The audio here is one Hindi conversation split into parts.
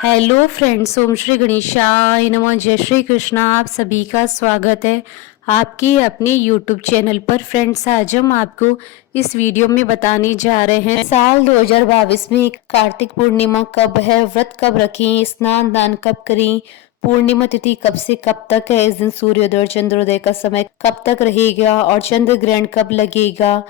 हेलो फ्रेंड्स, ओम श्री गणेशाय नमः। जय श्री कृष्णा। आप सभी का स्वागत है आपके अपने यूट्यूब चैनल पर। फ्रेंड्स, आज हम आपको इस वीडियो में बताने जा रहे हैं साल 2022 में कार्तिक पूर्णिमा कब है, व्रत कब रखें, स्नान दान कब करें, पूर्णिमा तिथि कब से कब तक है, इस दिन सूर्योदय और चंद्रोदय का समय कब तक रहेगा और चंद्र ग्रहण कब लगेगा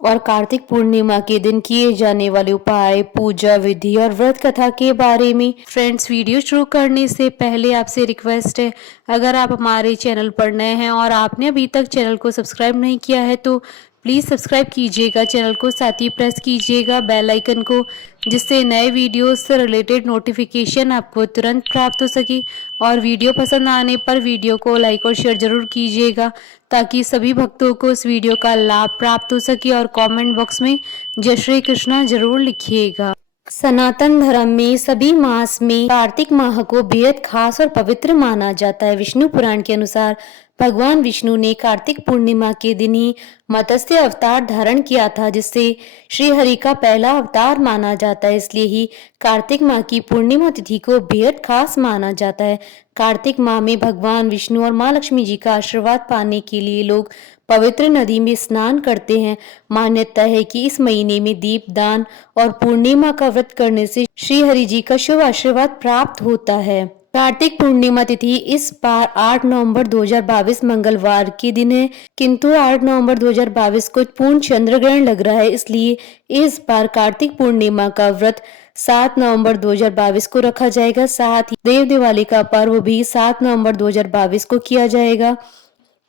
और कार्तिक पूर्णिमा के दिन किए जाने वाले उपाय, पूजा विधि और व्रत कथा के बारे में। फ्रेंड्स, वीडियो शुरू करने से पहले आपसे रिक्वेस्ट है, अगर आप हमारे चैनल पर नए हैं और आपने अभी तक चैनल को सब्सक्राइब नहीं किया है तो प्लीज़ सब्सक्राइब कीजिएगा चैनल को, साथ ही प्रेस कीजिएगा बेल आइकन को, जिससे नए वीडियोस से रिलेटेड नोटिफिकेशन आपको तुरंत प्राप्त हो सके। और वीडियो पसंद आने पर वीडियो को लाइक और शेयर जरूर कीजिएगा ताकि सभी भक्तों को इस वीडियो का लाभ प्राप्त हो सके। और कमेंट बॉक्स में जय श्री कृष्णा जरूर लिखिएगा। सनातन धर्म में सभी मास में कार्तिक माह को बेहद खास और पवित्र माना जाता है। विष्णु पुराण के अनुसार भगवान विष्णु ने कार्तिक पूर्णिमा के दिन ही मत्स्य अवतार धारण किया था, जिससे श्री हरि का पहला अवतार माना जाता है। इसलिए ही कार्तिक माह की पूर्णिमा तिथि को बेहद खास माना जाता है। कार्तिक माह में भगवान विष्णु और माँ लक्ष्मी जी का आशीर्वाद पाने के लिए लोग पवित्र नदी में स्नान करते हैं। मान्यता है कि इस महीने में दीपदान और पूर्णिमा का व्रत करने से श्री हरि जी का शुभ आशीर्वाद प्राप्त होता है। कार्तिक पूर्णिमा तिथि इस बार 8 नवंबर 2022 मंगलवार के दिन है, किंतु 8 नवंबर 2022 को पूर्ण चंद्र ग्रहण लग रहा है। इसलिए इस बार कार्तिक पूर्णिमा का व्रत 7 नवंबर 2022 को रखा जाएगा। साथ ही देव दिवाली का पर्व भी 7 नवंबर 2022 को किया जाएगा।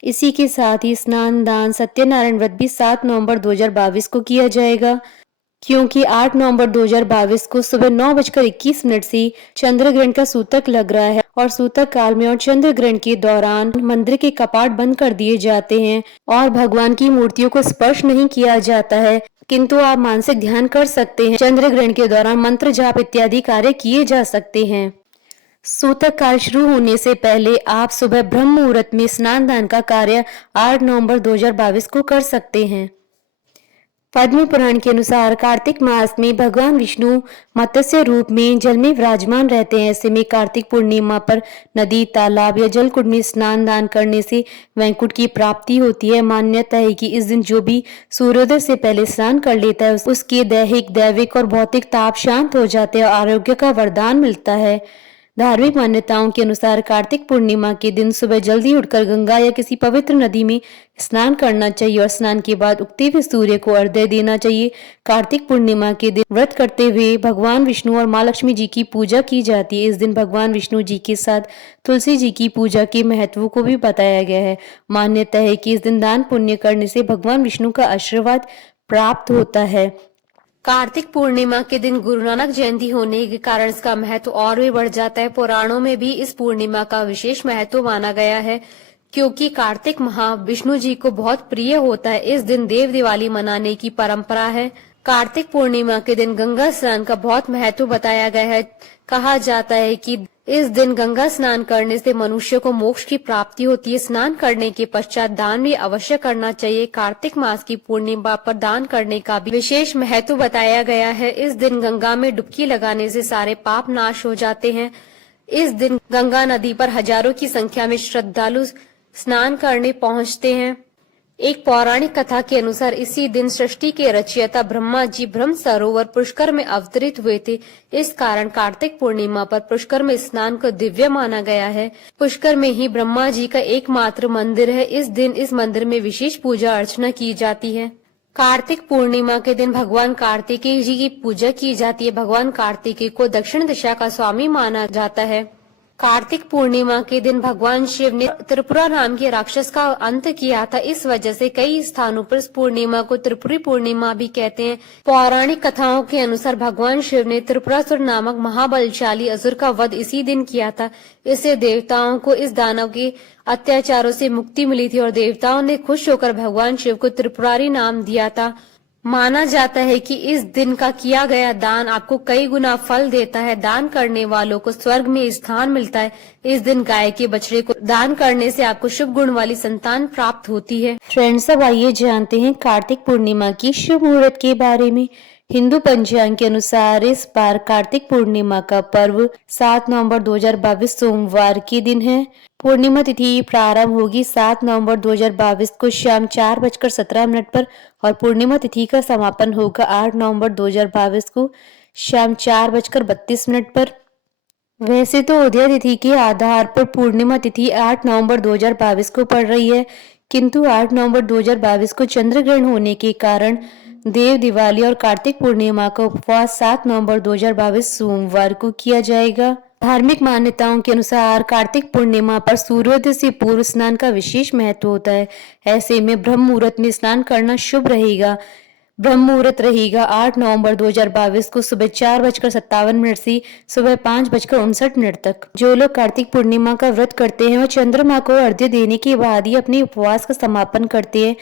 इसी के साथ ही स्नान दान सत्यनारायण व्रत भी 7 नवंबर 2022 को किया जाएगा, क्योंकि 8 नवंबर 2022 को सुबह 9:21 से चंद्र ग्रहण का सूतक लग रहा है और सूतक काल में और चंद्र ग्रहण के दौरान मंदिर के कपाट बंद कर दिए जाते हैं और भगवान की मूर्तियों को स्पर्श नहीं किया जाता है, किंतु आप मानसिक ध्यान कर सकते हैं। चंद्र ग्रहण के दौरान मंत्र जाप इत्यादि कार्य किए जा सकते हैं। सूतक काल शुरू होने से पहले आप सुबह ब्रह्म मुहूर्त में स्नान दान का कार्य 8 नवंबर 2022 को कर सकते हैं। पद्म पुराण के अनुसार कार्तिक मास में भगवान विष्णु मत्स्य रूप में जल में विराजमान रहते हैं। ऐसे में कार्तिक पूर्णिमा पर नदी, तालाब या जलकुंड में स्नान दान करने से वैकुंठ की प्राप्ति होती है। मान्यता है कि इस दिन जो भी सूर्योदय से पहले स्नान कर लेता है उसके दैहिक, दैविक और भौतिक ताप शांत हो जाते हैं और आरोग्य का वरदान मिलता है। धार्मिक मान्यताओं के अनुसार कार्तिक पूर्णिमा के दिन सुबह जल्दी उठकर गंगा या किसी पवित्र नदी में स्नान करना चाहिए और स्नान के बाद उगते हुए सूर्य को अर्घ्य देना चाहिए। कार्तिक पूर्णिमा के दिन व्रत करते हुए भगवान विष्णु और माँ लक्ष्मी जी की पूजा की जाती है। इस दिन भगवान विष्णु जी के साथ तुलसी जी की पूजा के महत्व को भी बताया गया है। मान्यता है कि इस दिन दान पुण्य करने से भगवान विष्णु का आशीर्वाद प्राप्त होता है। कार्तिक पूर्णिमा के दिन गुरु नानक जयंती होने के कारण इसका महत्व और भी बढ़ जाता है। पुराणों में भी इस पूर्णिमा का विशेष महत्व माना गया है, क्योंकि कार्तिक माह विष्णु जी को बहुत प्रिय होता है। इस दिन देव दिवाली मनाने की परंपरा है। कार्तिक पूर्णिमा के दिन गंगा स्नान का बहुत महत्व बताया गया है। कहा जाता है कि इस दिन गंगा स्नान करने से मनुष्य को मोक्ष की प्राप्ति होती है। स्नान करने के पश्चात दान भी अवश्य करना चाहिए। कार्तिक मास की पूर्णिमा पर दान करने का भी विशेष महत्व बताया गया है। इस दिन गंगा में डुबकी लगाने से सारे पाप नाश हो जाते हैं। इस दिन गंगा नदी पर हजारों की संख्या में श्रद्धालु स्नान करने पहुंचते हैं। एक पौराणिक कथा के अनुसार इसी दिन सृष्टि के रचयिता ब्रह्मा जी ब्रह्म सरोवर पुष्कर में अवतरित हुए थे। इस कारण कार्तिक पूर्णिमा पर पुष्कर में स्नान को दिव्य माना गया है। पुष्कर में ही ब्रह्मा जी का एकमात्र मंदिर है। इस दिन इस मंदिर में विशेष पूजा अर्चना की जाती है। कार्तिक पूर्णिमा के दिन भगवान कार्तिकेय जी की पूजा की जाती है। भगवान कार्तिकेय को दक्षिण दिशा का स्वामी माना जाता है। कार्तिक पूर्णिमा के दिन भगवान शिव ने त्रिपुरा नाम के राक्षस का अंत किया था। इस वजह से कई स्थानों पर इस पूर्णिमा को त्रिपुरी पूर्णिमा भी कहते हैं। पौराणिक कथाओं के अनुसार भगवान शिव ने त्रिपुरासुर नामक महाबलशाली असुर का वध इसी दिन किया था। इससे देवताओं को इस दानव के अत्याचारों से मुक्ति मिली थी और देवताओं ने खुश होकर भगवान शिव को त्रिपुरारी नाम दिया था। माना जाता है कि इस दिन का किया गया दान आपको कई गुना फल देता है। दान करने वालों को स्वर्ग में स्थान मिलता है। इस दिन गाय के बछड़े को दान करने से आपको शुभ गुण वाली संतान प्राप्त होती है। फ्रेंड्स, अब आइए जानते हैं कार्तिक पूर्णिमा की शुभ मुहूर्त के बारे में। हिंदू पंचांग के अनुसार इस बार कार्तिक पूर्णिमा का पर्व 7 नवंबर 2022 सोमवार के दिन है। पूर्णिमा तिथि प्रारंभ होगी 7 नवंबर 2022 को शाम 4:17 पर और पूर्णिमा तिथि का समापन होगा 8 नवंबर 2022 को शाम 4:32 पर। वैसे तो उदय तिथि के आधार पर पूर्णिमा तिथि 8 नवंबर 2022 को पड़ रही है, किंतु 8 नवंबर 2022 को चंद्र ग्रहण होने के कारण देव दिवाली और कार्तिक पूर्णिमा का उपवास 7 नवंबर 2022 सोमवार को किया जाएगा। धार्मिक मान्यताओं के अनुसार कार्तिक पूर्णिमा पर सूर्योदय से पूर्व स्नान का विशेष महत्व होता है। ऐसे में ब्रह्म मुहूर्त में स्नान करना शुभ रहेगा। ब्रह्म मुहूर्त रहेगा 8 नवंबर 2022 को सुबह 4:57 से सुबह 5:59 तक। जो लोग कार्तिक पूर्णिमा का व्रत करते हैं वह चंद्रमा को अर्घ्य देने के बाद ही अपने उपवास का समापन करते हैं।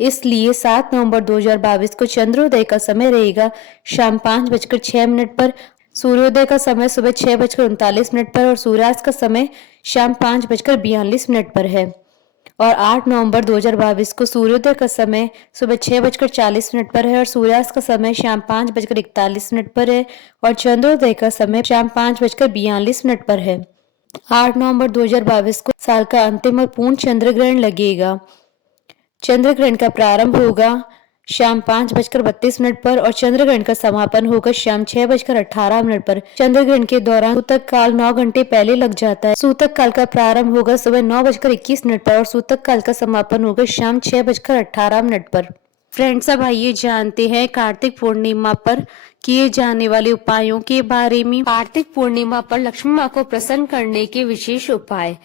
इसलिए 7 नवंबर 2022 को चंद्रोदय का समय रहेगा शाम 5:06 पर, सूर्योदय का समय सुबह 6:39 पर और सूर्यास्त का समय शाम 5:42 पर है। और 8 नवंबर 2022 को सूर्योदय का समय सुबह 6:40 पर है और सूर्यास्त का समय शाम 5:41 पर है और चंद्रोदय का समय शाम 5:42 पर है। 8 नवंबर 2022 को साल का अंतिम और पूर्ण चंद्र ग्रहण लगेगा। चंद्र ग्रहण का प्रारंभ होगा शाम 5:32 पर और चंद्र ग्रहण का समापन होगा शाम 6:18 पर। चंद्र ग्रहण के दौरान सूतक काल 9 घंटे पहले लग जाता है। सूतक काल का प्रारंभ होगा सुबह 9:21 पर और सूतक काल का समापन होगा शाम 6:18 पर। फ्रेंड्स, अब आइए जानते हैं कार्तिक पूर्णिमा पर किए जाने वाले उपायों के बारे में। कार्तिक पूर्णिमा पर लक्ष्मी माँ को प्रसन्न करने के विशेष उपाय।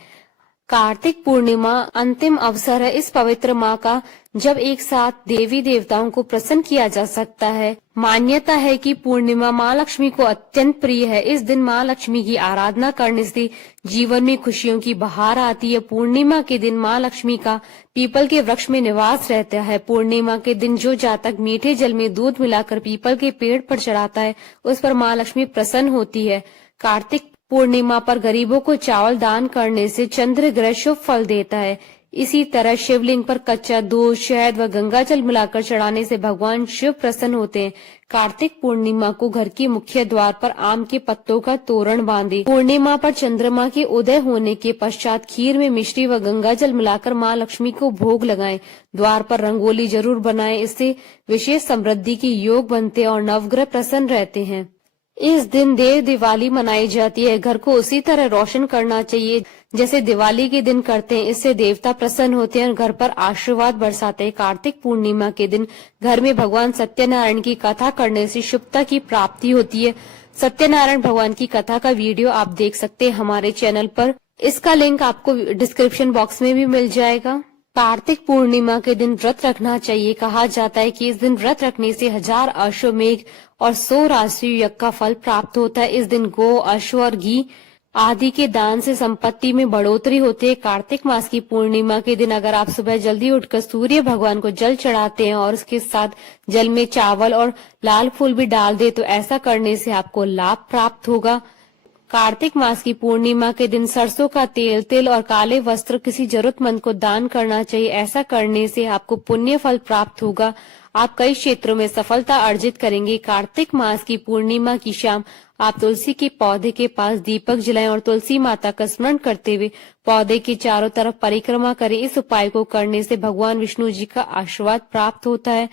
कार्तिक पूर्णिमा अंतिम अवसर है इस पवित्र माह का जब एक साथ देवी देवताओं को प्रसन्न किया जा सकता है। मान्यता है कि पूर्णिमा माँ लक्ष्मी को अत्यंत प्रिय है। इस दिन माँ लक्ष्मी की आराधना करने से जीवन में खुशियों की बहार आती है। पूर्णिमा के दिन माँ लक्ष्मी का पीपल के वृक्ष में निवास रहता है। पूर्णिमा के दिन जो जातक मीठे जल में दूध मिलाकर पीपल के पेड़ पर चढ़ाता है उस पर माँ लक्ष्मी प्रसन्न होती है। कार्तिक पूर्णिमा पर गरीबों को चावल दान करने से चंद्र ग्रह शुभ फल देता है। इसी तरह शिवलिंग पर कच्चा दूध, शहद व गंगा जल मिलाकर चढ़ाने से भगवान शिव प्रसन्न होते हैं। कार्तिक पूर्णिमा को घर के मुख्य द्वार पर आम के पत्तों का तोरण बांधे। पूर्णिमा पर चंद्रमा के उदय होने के पश्चात खीर में मिश्री व गंगा जल मिलाकर माँ लक्ष्मी को भोग लगाएं। द्वार पर रंगोली जरूर बनाएं, इससे विशेष समृद्धि के योग बनते हैं और नवग्रह प्रसन्न रहते हैं। इस दिन देव दिवाली मनाई जाती है। घर को उसी तरह रोशन करना चाहिए जैसे दिवाली के दिन करते हैं। इससे देवता प्रसन्न होते हैं और घर पर आशीर्वाद बरसाते हैं। कार्तिक पूर्णिमा के दिन घर में भगवान सत्यनारायण की कथा करने से शुभता की प्राप्ति होती है। सत्यनारायण भगवान की कथा का वीडियो आप देख सकते हैं हमारे चैनल पर। इसका लिंक आपको डिस्क्रिप्शन बॉक्स में भी मिल जाएगा। कार्तिक पूर्णिमा के दिन व्रत रखना चाहिए। कहा जाता है कि इस दिन व्रत रखने से 1000 अश्वमेघ और 100 राशि यज्ञ का फल प्राप्त होता है। इस दिन गो, अश्व और घी आदि के दान से संपत्ति में बढ़ोतरी होती है। कार्तिक मास की पूर्णिमा के दिन अगर आप सुबह जल्दी उठकर सूर्य भगवान को जल चढ़ाते हैं और उसके साथ जल में चावल और लाल फूल भी डाल दे तो ऐसा करने से आपको लाभ प्राप्त होगा। कार्तिक मास की पूर्णिमा के दिन सरसों का तेल, तिल और काले वस्त्र किसी जरूरतमंद को दान करना चाहिए। ऐसा करने से आपको पुण्य फल प्राप्त होगा। आप कई क्षेत्रों में सफलता अर्जित करेंगे। कार्तिक मास की पूर्णिमा की शाम आप तुलसी के पौधे के पास दीपक जलाएं और तुलसी माता का स्मरण करते हुए पौधे के चारों तरफ परिक्रमा करें। इस उपाय को करने से भगवान विष्णु जी का आशीर्वाद प्राप्त होता है।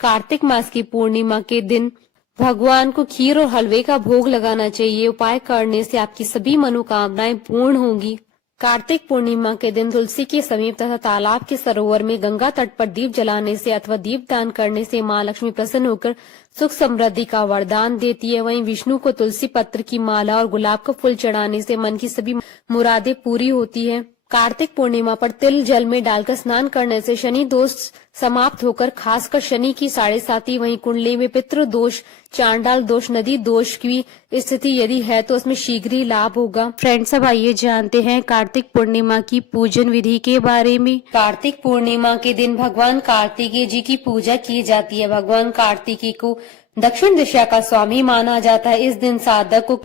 कार्तिक मास की पूर्णिमा के दिन भगवान को खीर और हलवे का भोग लगाना चाहिए। उपाय करने से आपकी सभी मनोकामनाएं पूर्ण होंगी। कार्तिक पूर्णिमा के दिन तुलसी के समीप तथा तालाब के सरोवर में गंगा तट पर दीप जलाने से अथवा दीप दान करने से माँ लक्ष्मी प्रसन्न होकर सुख समृद्धि का वरदान देती है। वहीं विष्णु को तुलसी पत्र की माला और गुलाब का फूल चढ़ाने से मन की सभी मुरादें पूरी होती है। कार्तिक पूर्णिमा पर तिल जल में डालकर स्नान करने से शनि दोष समाप्त होकर खासकर शनि की 7.5 वहीं कुंडली में पितृ दोष, चांडाल दोष, नदी दोष की स्थिति यदि है तो उसमें शीघ्र ही लाभ होगा। फ्रेंड्स, अब आइए जानते हैं कार्तिक पूर्णिमा की पूजन विधि के बारे में। कार्तिक पूर्णिमा के दिन भगवान कार्तिकेय जी की पूजा की जाती है। भगवान कार्तिकेय को दक्षिण दिशा का स्वामी माना जाता है। इस दिन साधक को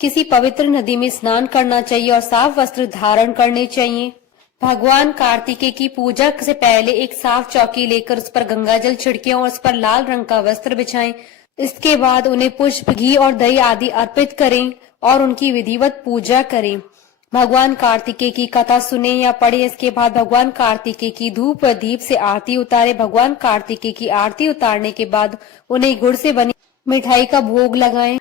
किसी पवित्र नदी में स्नान करना चाहिए और साफ वस्त्र धारण करने चाहिए। भगवान कार्तिकेय की पूजा से पहले एक साफ चौकी लेकर उस पर गंगा जल छिड़कें और उस पर लाल रंग का वस्त्र बिछाएं। इसके बाद उन्हें पुष्प, घी और दही आदि अर्पित करें और उनकी विधिवत पूजा करें। भगवान कार्तिकेय की कथा सुने या पढ़े। इसके बाद भगवान कार्तिकेय की धूप व दीप से आरती उतारे। भगवान कार्तिकेय की आरती उतारने के बाद उन्हें गुड़ से बनी मिठाई का भोग लगाएं।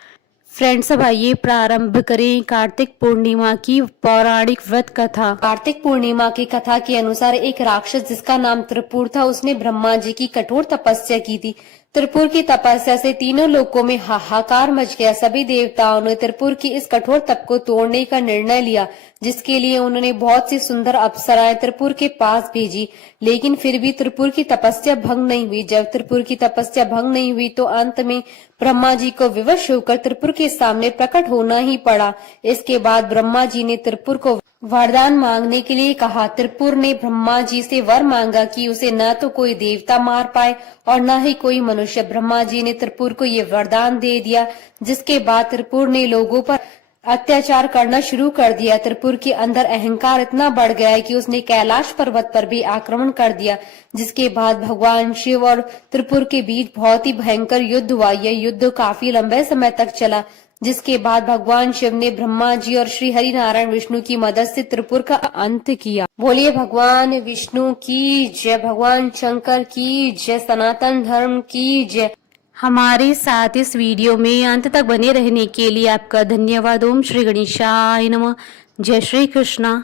फ्रेंड्स, अब आइए प्रारंभ करें कार्तिक पूर्णिमा की पौराणिक व्रत कथा। कार्तिक पूर्णिमा की कथा के अनुसार एक राक्षस जिसका नाम त्रिपुर था, उसने ब्रह्मा जी की कठोर तपस्या की थी। त्रिपुर की तपस्या से तीनों लोकों में हाहाकार मच गया। सभी देवताओं ने त्रिपुर की इस कठोर तप को तोड़ने का निर्णय लिया, जिसके लिए उन्होंने बहुत सी सुंदर अप्सराएं त्रिपुर के पास भेजी। लेकिन फिर भी त्रिपुर की तपस्या भंग नहीं हुई। जब त्रिपुर की तपस्या भंग नहीं हुई तो अंत में ब्रह्मा जी को विवश होकर त्रिपुर के सामने प्रकट होना ही पड़ा। इसके बाद ब्रह्मा जी ने त्रिपुर को वरदान मांगने के लिए कहा। त्रिपुर ने ब्रह्मा जी से वर मांगा कि उसे न तो कोई देवता मार पाए और न ही कोई मनुष्य। ब्रह्मा जी ने त्रिपुर को ये वरदान दे दिया, जिसके बाद त्रिपुर ने लोगों पर अत्याचार करना शुरू कर दिया। त्रिपुर के अंदर अहंकार इतना बढ़ गया है कि उसने कैलाश पर्वत पर भी आक्रमण कर दिया, जिसके बाद भगवान शिव और त्रिपुर के बीच बहुत ही भयंकर युद्ध हुआ। यह युद्ध काफी लंबे समय तक चला, जिसके बाद भगवान शिव ने ब्रह्मा जी और श्री हरि नारायण विष्णु की मदद से त्रिपुर का अंत किया। बोलिए भगवान विष्णु की जय, भगवान शंकर की जय, सनातन धर्म की जय। हमारे साथ इस वीडियो में अंत तक बने रहने के लिए आपका धन्यवाद। ओम श्री गणेशाय नमः। जय श्री कृष्णा।